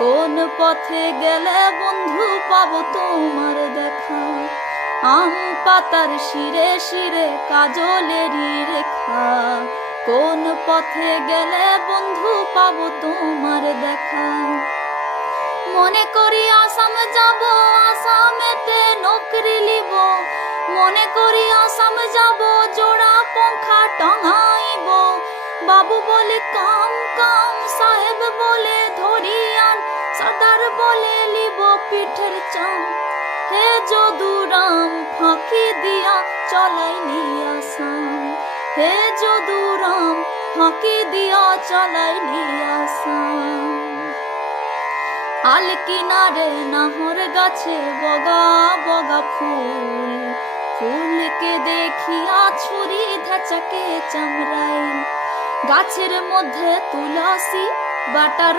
কোন পথে গেলে বন্ধু পাবো তোমার দেখা, আম পাতার শিরে শিরে কাজলেরই রেখা। কোন পথে গেলে বন্ধু পাবো তোমার দেখা। মনে করি আসাম যাব, আসামেতে নকরি লিব। মনে করি আসাম যাব, জোড়া পঙ্খা টঙাইব। বাবু বলে কাম কাম, সাহেব বলে ধরিয়ান, সর্দার বলে লিব পিঠের চাম। হে যদুরাম ফাঁকি দিয়া চলাইলি আসাম, হে যদুরাম ফাঁকি দিয়া চলাইলি আসাম। আল কিনারে নাহর গাছে বগা বগা ফুল, ফুলকে দেখিয়া ছুরি ধাচাকে চামড়াইল। গাছের মধ্যে তুলসী, বাটার